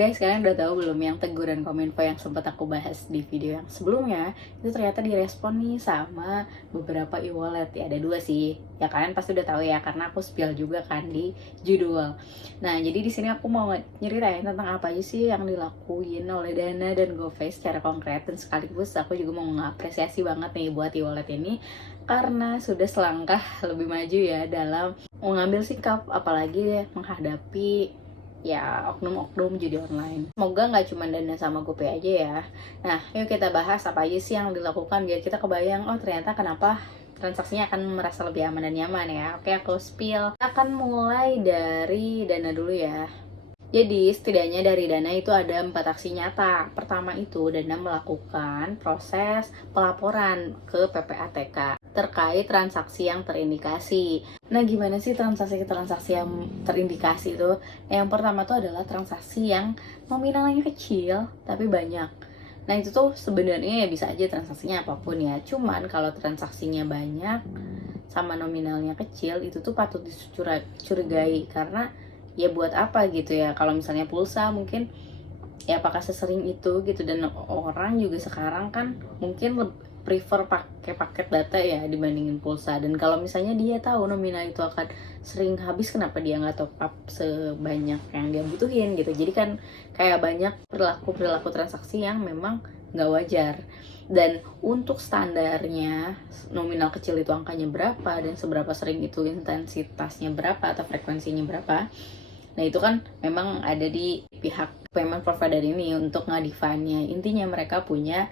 Guys, kalian udah tahu belum yang teguran Kominfo yang sempat aku bahas di video yang sebelumnya? Itu ternyata direspon nih sama beberapa e-wallet. Ya ada dua sih. Ya kalian pasti udah tahu ya karena aku spill juga kan di judul. Nah, jadi di sini aku mau nyeritain tentang apa aja sih yang dilakuin oleh Dana dan GoPay secara konkret, dan sekaligus aku juga mau mengapresiasi banget nih buat e-wallet ini karena sudah selangkah lebih maju ya dalam mengambil sikap, apalagi menghadapi ya oknum-oknum judi online. Semoga nggak cuma Dana sama GoPay aja ya. Nah, yuk kita bahas apa aja sih yang dilakukan biar kita kebayang, oh ternyata kenapa transaksinya akan merasa lebih aman dan nyaman ya. Oke, aku spill. Kita akan mulai dari Dana dulu ya. Jadi setidaknya dari Dana itu ada 4 aksi nyata. Pertama itu Dana melakukan proses pelaporan ke PPATK terkait transaksi yang terindikasi. Nah, gimana sih transaksi-transaksi yang terindikasi itu? Yang pertama tuh adalah transaksi yang nominalnya kecil tapi banyak. Nah, itu tuh sebenarnya ya bisa aja transaksinya apapun ya. Cuman kalau transaksinya banyak sama nominalnya kecil itu tuh patut dicurigai karena ya buat apa gitu ya. Kalau misalnya pulsa mungkin ya apakah sesering itu gitu, dan orang juga sekarang kan mungkin prefer pakai paket data ya dibandingin pulsa. Dan kalau misalnya dia tahu nominal itu akan sering habis, kenapa dia nggak top up sebanyak yang dia butuhin gitu. Jadi kan kayak banyak perilaku transaksi yang memang nggak wajar. Dan untuk standarnya nominal kecil itu angkanya berapa dan seberapa sering itu, intensitasnya berapa atau frekuensinya berapa, nah itu kan memang ada di pihak payment provider ini untuk ngadifannya. Intinya mereka punya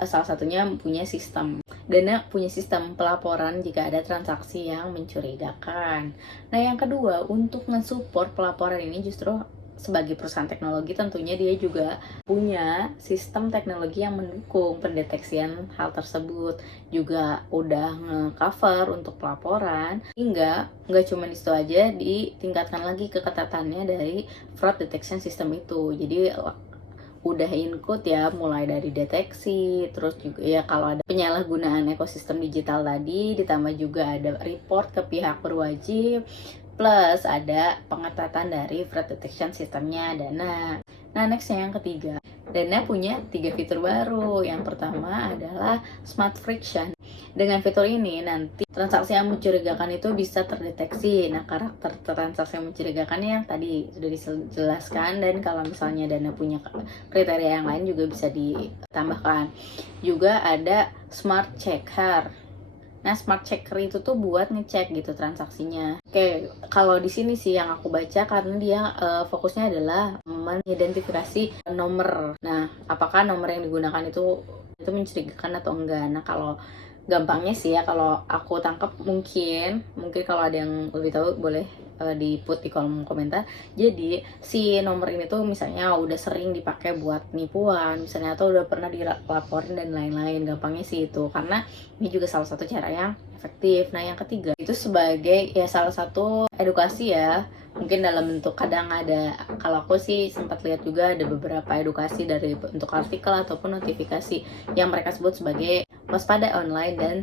salah satunya punya sistem. Dana punya sistem pelaporan jika ada transaksi yang mencurigakan. Nah, yang kedua, untuk nge-support pelaporan ini justru sebagai perusahaan teknologi tentunya dia juga punya sistem teknologi yang mendukung pendeteksian hal tersebut. Juga udah nge-cover untuk pelaporan, hingga nggak cuma di situ aja, ditingkatkan lagi keketatannya dari fraud detection system itu. Jadi udah include ya, mulai dari deteksi, terus juga ya kalau ada penyalahgunaan ekosistem digital tadi, ditambah juga ada report ke pihak berwajib, plus ada pengetatan dari fraud detection sistemnya Dana. Nah, nextnya yang ketiga, Dana punya 3 fitur baru. Yang pertama adalah Smart Friction. Dengan fitur ini nanti transaksi yang mencurigakan itu bisa terdeteksi. Nah, karakter transaksi yang mencurigakan yang tadi sudah dijelaskan, dan kalau misalnya Dana punya kriteria yang lain juga bisa ditambahkan. Juga ada Smart Checker. Nah, Smart Checker itu tuh buat ngecek gitu transaksinya. Oke, kalau di sini sih yang aku baca karena dia fokusnya adalah mengidentifikasi nomor. Nah, apakah nomor yang digunakan itu mencurigakan atau enggak. Nah, kalau gampangnya sih ya, kalau aku tangkap, mungkin kalau ada yang lebih tahu boleh di put di kolom komentar. Jadi si nomor ini tuh misalnya udah sering dipakai buat nipuan misalnya, atau udah pernah dilaporin dan lain-lain. Gampangnya sih itu, karena ini juga salah satu cara yang efektif. Nah, yang ketiga itu sebagai ya salah satu edukasi ya, mungkin dalam bentuk, kadang ada, kalau aku sih sempat lihat juga ada beberapa edukasi dari bentuk artikel ataupun notifikasi yang mereka sebut sebagai waspada online dan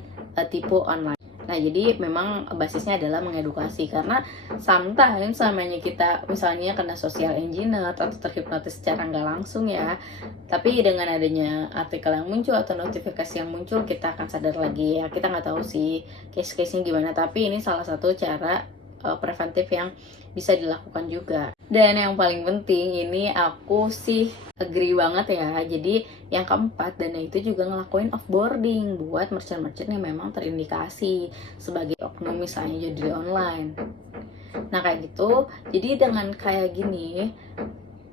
tipu online. Nah, jadi memang basisnya adalah mengedukasi, karena sometimes namanya kita misalnya kena social engineer atau terhipnotis secara nggak langsung ya, tapi dengan adanya artikel yang muncul atau notifikasi yang muncul, kita akan sadar lagi ya. Kita nggak tahu sih case-case-nya gimana, tapi ini salah satu cara preventif yang bisa dilakukan juga. Dan yang paling penting ini aku sih agree banget ya. Jadi yang keempat, Dana itu juga ngelakuin offboarding buat merchant-merchant yang memang terindikasi sebagai oknum misalnya judi online. Nah, kayak gitu. Jadi dengan kayak gini,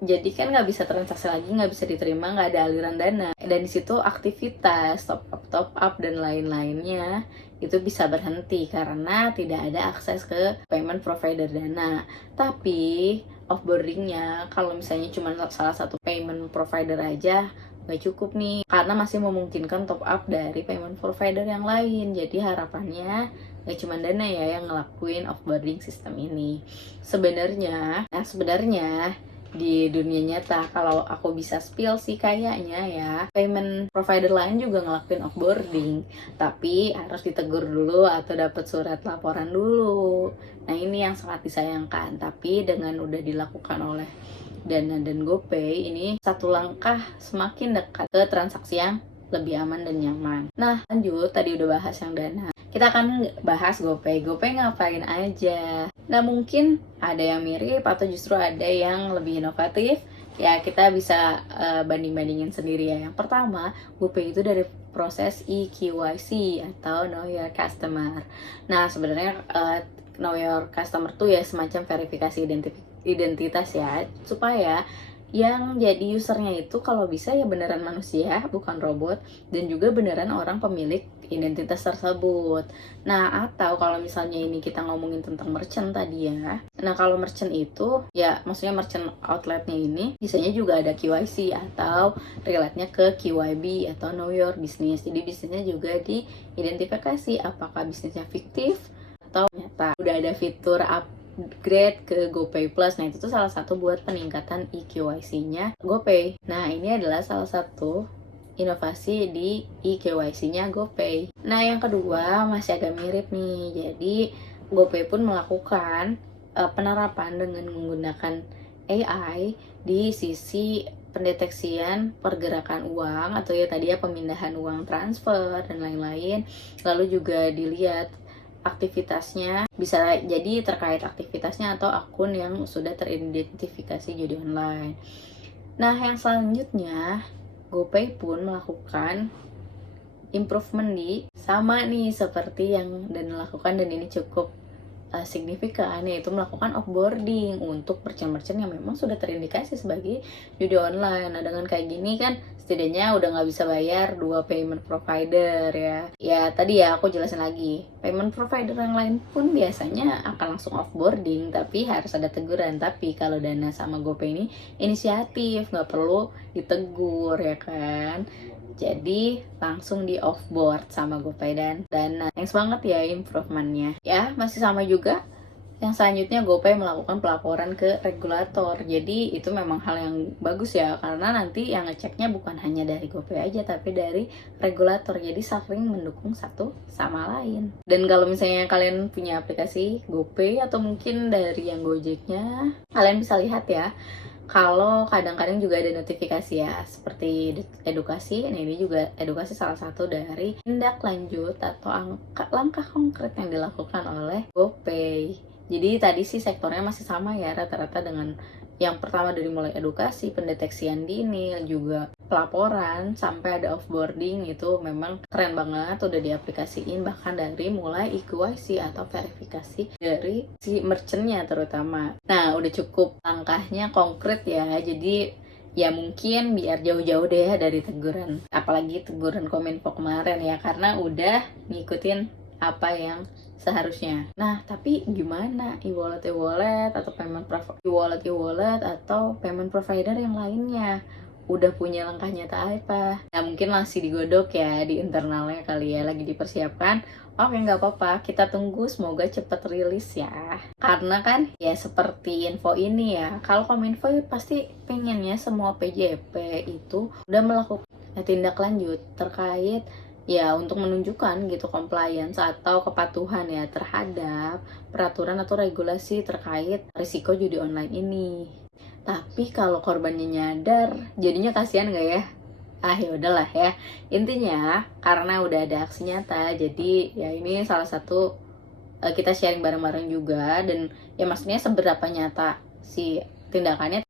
jadi kan nggak bisa transaksi lagi, nggak bisa diterima, nggak ada aliran dana, dan di situ aktivitas top up dan lain-lainnya itu bisa berhenti karena tidak ada akses ke payment provider Dana. Tapi offboardingnya kalau misalnya cuma salah satu payment provider aja nggak cukup nih, karena masih memungkinkan top up dari payment provider yang lain. Jadi harapannya nggak cuma Dana ya yang ngelakuin offboarding sistem ini. Sebenarnya di dunia nyata. Kalau aku bisa spill sih kayaknya ya, payment provider lain juga ngelakuin offboarding, tapi harus ditegur dulu atau dapat surat laporan dulu. Nah ini yang sangat disayangkan, tapi dengan udah dilakukan oleh Dana dan GoPay, ini satu langkah semakin dekat ke transaksi yang lebih aman dan nyaman. Nah lanjut, tadi udah bahas yang Dana, kita akan bahas GoPay. GoPay ngapain aja? Nah mungkin ada yang mirip atau justru ada yang lebih inovatif. Ya kita bisa banding-bandingin sendiri ya. Yang pertama, GoPay itu dari proses eKYC atau Know Your Customer. Nah sebenarnya Know Your Customer tuh ya semacam verifikasi identitas ya, supaya yang jadi usernya itu kalau bisa ya beneran manusia, bukan robot, dan juga beneran orang pemilik identitas tersebut. Nah, atau kalau misalnya ini kita ngomongin tentang merchant tadi ya. Nah, kalau merchant itu ya maksudnya merchant outletnya ini biasanya juga ada KYC atau relate-nya ke KYB atau Know Your Business. Jadi bisnisnya juga diidentifikasi apakah bisnisnya fiktif atau nyata. Udah ada fitur upgrade ke GoPay Plus. Nah itu tuh salah satu buat peningkatan eKYC-nya GoPay. Nah ini adalah salah satu inovasi di eKYC-nya GoPay. Nah yang kedua masih agak mirip nih. Jadi GoPay pun melakukan penerapan dengan menggunakan AI di sisi pendeteksian pergerakan uang atau ya tadi ya pemindahan uang transfer dan lain-lain. Lalu juga dilihat aktivitasnya, bisa jadi terkait aktivitasnya atau akun yang sudah teridentifikasi judi online. Nah yang selanjutnya, GoPay pun melakukan improvement di sama nih seperti yang Dan lakukan, dan ini cukup signifikan, yaitu melakukan offboarding untuk merchant-merchant yang memang sudah terindikasi sebagai judi online. Nah dengan kayak gini kan setidaknya udah nggak bisa bayar dua payment provider ya. Ya tadi ya aku jelasin lagi, payment provider yang lain pun biasanya akan langsung offboarding, tapi harus ada teguran. Tapi kalau Dana sama GoPay ini inisiatif, nggak perlu ditegur ya kan. Jadi langsung di offboard sama GoPay dan Dana. Thanks banget ya improvementnya. Ya masih sama juga. Yang selanjutnya GoPay melakukan pelaporan ke regulator. Jadi itu memang hal yang bagus ya, karena nanti yang ngeceknya bukan hanya dari GoPay aja, tapi dari regulator. Jadi saling mendukung satu sama lain. Dan kalau misalnya kalian punya aplikasi GoPay atau mungkin dari yang Gojeknya, kalian bisa lihat ya, kalau kadang-kadang juga ada notifikasi ya, seperti edukasi. Nah ini juga edukasi salah satu dari tindak lanjut atau langkah konkret yang dilakukan oleh GoPay. Jadi tadi sih sektornya masih sama ya, rata-rata dengan yang pertama dari mulai edukasi, pendeteksian dini, juga pelaporan, sampai ada offboarding. Itu memang keren banget, udah diaplikasiin bahkan dari mulai eKYC atau verifikasi dari si merchantnya terutama. Nah udah cukup langkahnya konkret ya, jadi ya mungkin biar jauh-jauh deh dari teguran, apalagi teguran Kominfo kemarin ya, karena udah ngikutin apa yang seharusnya. Nah, tapi gimana e-wallet atau e-wallet atau payment provider yang lainnya? Udah punya langkah nyata apa? Nah, mungkin masih digodok ya di internalnya kali ya, lagi dipersiapkan. Oke, nggak apa-apa, kita tunggu, semoga cepet rilis ya. Karena kan ya seperti info ini ya, kalau Kominfo pasti pengennya semua PJP itu udah melakukan tindak lanjut terkait ya untuk menunjukkan gitu compliance atau kepatuhan ya terhadap peraturan atau regulasi terkait risiko judi online ini. Tapi kalau korbannya nyadar, jadinya kasihan nggak ya? Ah ya udahlah ya. Intinya karena udah ada aksi nyata, jadi ya ini salah satu kita sharing bareng-bareng juga, dan ya maksudnya seberapa nyata si tindakannya